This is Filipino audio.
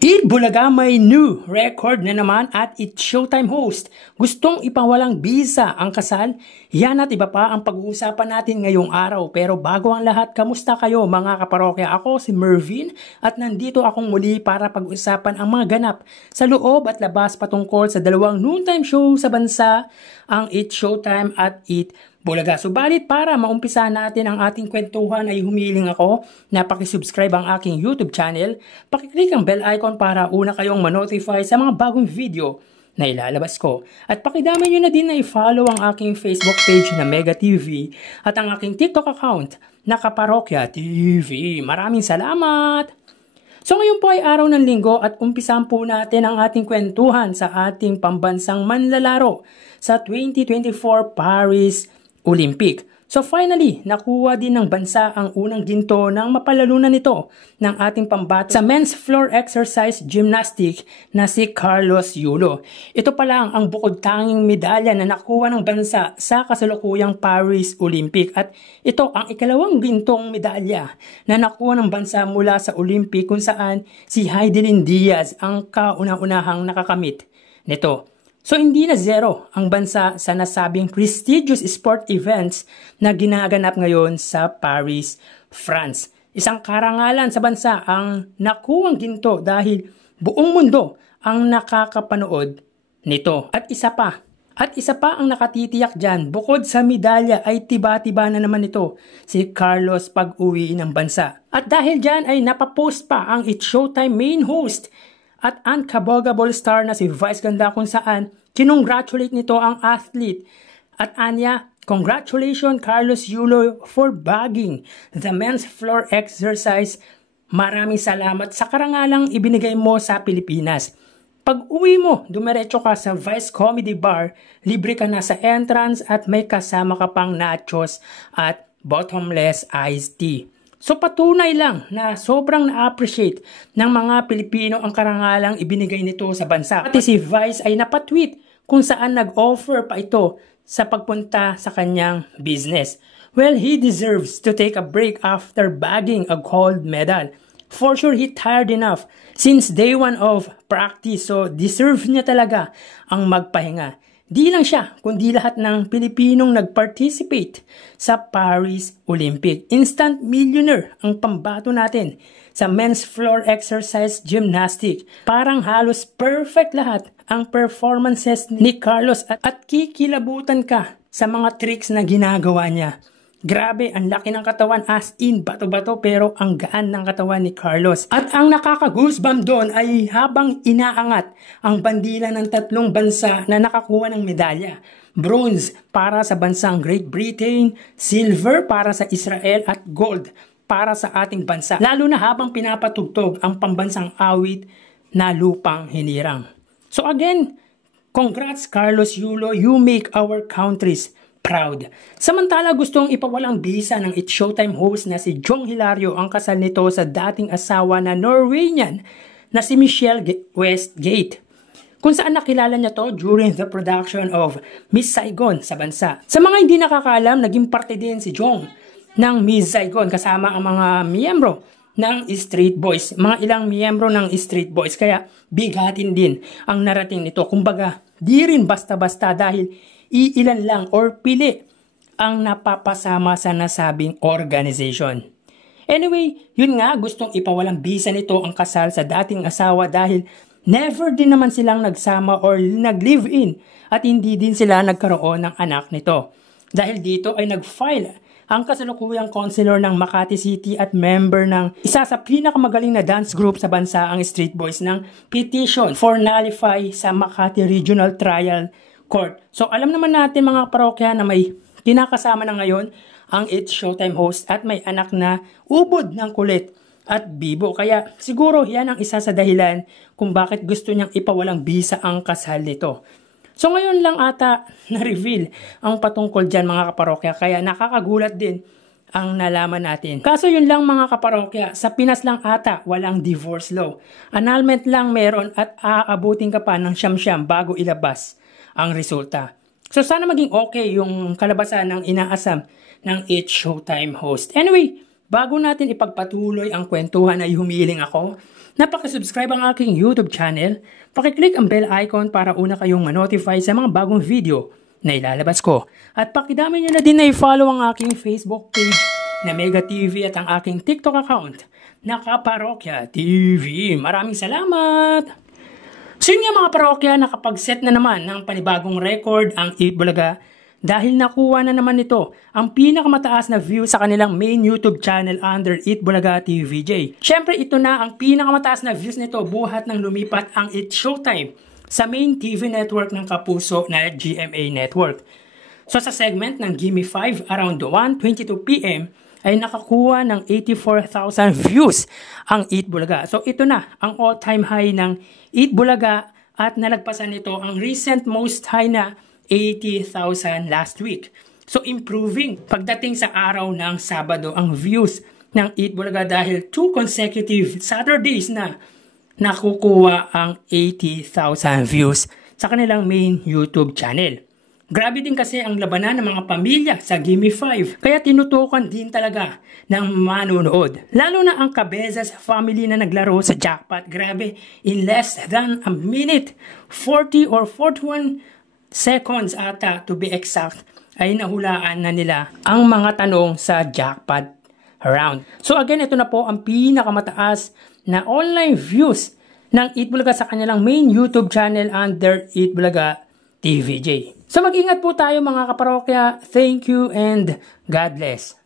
Eat Bulaga may new record na naman at It's Showtime host. Gustong ipawalang bisa ang kasal? Yan at iba pa ang pag-uusapan natin ngayong araw. Pero bago ang lahat, kamusta kayo mga kaparokya? Ako si Mervin at nandito akong muli para pag-usapan ang mga ganap sa loob at labas patungkol sa dalawang noontime show sa bansa, ang It's Showtime at Eat Bulaga. Subalit para maumpisa natin ang ating kwentuhan ay humiling ako na pakisubscribe ang aking YouTube channel, pakiclick ang bell icon para una kayong manotify sa mga bagong video na ilalabas ko. At pakidamay nyo na din na i-follow ang aking Facebook page na Mega TV at ang aking TikTok account na Kaparokya TV. Maraming salamat! So ngayon po ay araw ng linggo at umpisan po natin ang ating kwentuhan sa ating pambansang manlalaro sa 2024 Paris Olympic. So finally, nakuha din ng bansa ang unang ginto ng mapalalunan nito ng ating pambata sa men's floor exercise gymnastic na si Carlos Yulo. Ito pa lang ang bukod tanging medalya na nakuha ng bansa sa kasalukuyang Paris Olympic at ito ang ikalawang gintong medalya na nakuha ng bansa mula sa Olympic kung saan si Heidelin Diaz ang kauna-unahang nakakamit nito. So hindi na zero ang bansa sa nasabing prestigious sport events na ginaganap ngayon sa Paris, France. Isang karangalan sa bansa ang nakuwang ginto dahil buong mundo ang nakakapanood nito. At isa pa ang nakatitiyak dyan, bukod sa medalya ay tiba-tiba na naman ito si Carlos pag-uwi ng bansa. At dahil dyan ay napapost pa ang It's Showtime main host at uncabogable star na si Vice Ganda kung saan kinongratulate nito ang athlete. At anya, congratulations Carlos Yulo for bagging the men's floor exercise. Maraming salamat sa karangalang ibinigay mo sa Pilipinas. Pag uwi mo, dumiretso ka sa Vice Comedy Bar, libre ka na sa entrance at may kasama ka pang nachos at bottomless iced tea. So patunay lang na sobrang na-appreciate ng mga Pilipino ang karangalang ibinigay nito sa bansa. Pati si Vice ay napatweet kung saan nag-offer pa ito sa pagpunta sa kanyang business. Well, he deserves to take a break after bagging a gold medal. For sure, he tired enough since day one of practice. So deserve niya talaga ang magpahinga. Di lang siya, kundi lahat ng Pilipinong nag-participate sa Paris Olympic. Instant millionaire ang pambato natin sa men's floor exercise gymnastic. Parang halos perfect lahat ang performances ni Carlos at kikilabutan ka sa mga tricks na ginagawa niya. Grabe, ang laki ng katawan as in bato-bato pero ang gaan ng katawan ni Carlos. At ang nakaka-goosebump doon ay habang inaangat ang bandila ng tatlong bansa na nakakuha ng medalya. Bronze para sa bansang Great Britain, silver para sa Israel at gold para sa ating bansa. Lalo na habang pinapatugtog ang pambansang awit na Lupang Hinirang. So again, congrats Carlos Yulo, you make our countries proud. Samantala gustong ipawalang bisa ng It's Showtime host na si Jong Hilario ang kasal nito sa dating asawa na Norwegian na si Michelle Westgate, kung saan nakilala niya to during the production of Miss Saigon sa bansa. Sa mga hindi nakakaalam, naging parte din si Jong ng Miss Saigon kasama ang mga miyembro ng Street Boys, mga ilang miyembro ng Street Boys, kaya bigatin din ang narating nito. Kumbaga, di rin basta-basta dahil iilan lang or pili ang napapasama sa nasabing organization. Anyway, yun nga, gustong ipawalang bisa nito ang kasal sa dating asawa dahil never din naman silang nagsama or nag-live-in at hindi din sila nagkaroon ng anak nito. Dahil dito ay nag-file ang kasalukuyang councilor ng Makati City at member ng isa sa pinakamagaling na dance group sa bansa, ang Street Boys, ng petition for nullify sa Makati Regional Trial Court. So alam naman natin mga parokya na may kinakasama na ngayon ang It's Showtime host at may anak na ubod ng kulit at bibo. Kaya siguro yan ang isa sa dahilan kung bakit gusto niyang ipawalang bisa ang kasal nito. So ngayon lang ata na-reveal ang patungkol dyan mga kaparokya, kaya nakakagulat din ang nalaman natin. Kaso yun lang mga kaparokya, sa Pinas lang ata walang divorce law. Annulment lang meron at aabutin ka pa ng siyam-siyam bago ilabas ang resulta. So sana maging okay yung kalabasan ng inaasam ng It's Showtime host. Anyway, bago natin ipagpatuloy ang kwentuhan ay humiling ako na pakisubscribe ang aking YouTube channel, pakiclick ang bell icon para una kayong manotify sa mga bagong video na ilalabas ko. At pakidami nyo na din na i-follow ang aking Facebook page na Mega TV at ang aking TikTok account na Kaparokya TV. Maraming salamat! So yun nga mga parokya, nakapag-set na naman ng panibagong record ang Eat Bulaga dahil nakuha na naman nito ang pinakamataas na view sa kanilang main YouTube channel under Eat Bulaga TVJ. Syempre ito na ang pinakamataas na views nito buhat ng lumipat ang Eat Showtime sa main TV network ng kapuso na GMA Network. So sa segment ng Gimme 5 around 1:22 PM ay nakakuha ng 84,000 views ang Eat Bulaga. So ito na ang all-time high ng Eat Bulaga at nalagpasan nito ang recent most high na 80,000 last week. So improving pagdating sa araw ng Sabado ang views ng Eat Bulaga dahil 2 consecutive Saturdays na nakukuha ang 80,000 views sa kanilang main YouTube channel. Grabe din kasi ang labanan ng mga pamilya sa Gimme 5, kaya tinutukan din talaga ng manonood. Lalo na ang Cabezas family na naglaro sa jackpot. Grabe, in less than a minute, 40 or 41 seconds ata to be exact, ay nahulaan na nila ang mga tanong sa jackpot round. So again, ito na po ang pinakamataas na online views ng Eat Bulaga sa kanilang main YouTube channel under Eat Bulaga TVJ. So mag-ingat po tayo mga kaparokya. Thank you and God bless.